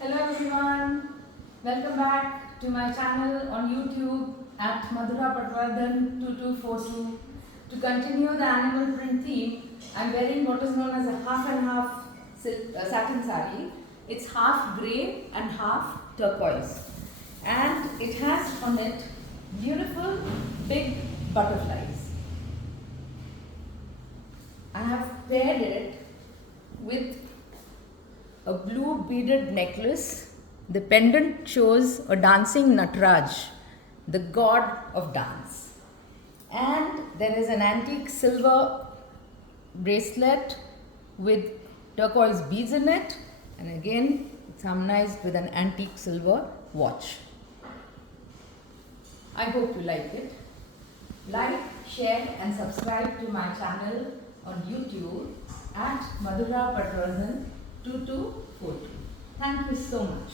Hello everyone, welcome back to my channel on YouTube at Madhura 2242. To continue the animal print theme, I am wearing what is known as a half and half satin sari. It's half grey and half turquoise, and it has on it beautiful big butterflies. I have paired it with a blue beaded necklace. The pendant shows a dancing Nataraj, the god of dance. And there is an antique silver bracelet with turquoise beads in it, and again it's harmonized with an antique silver watch. I hope you like it. Like, share and subscribe to my channel on YouTube at Madhura 2242. Thank you so much.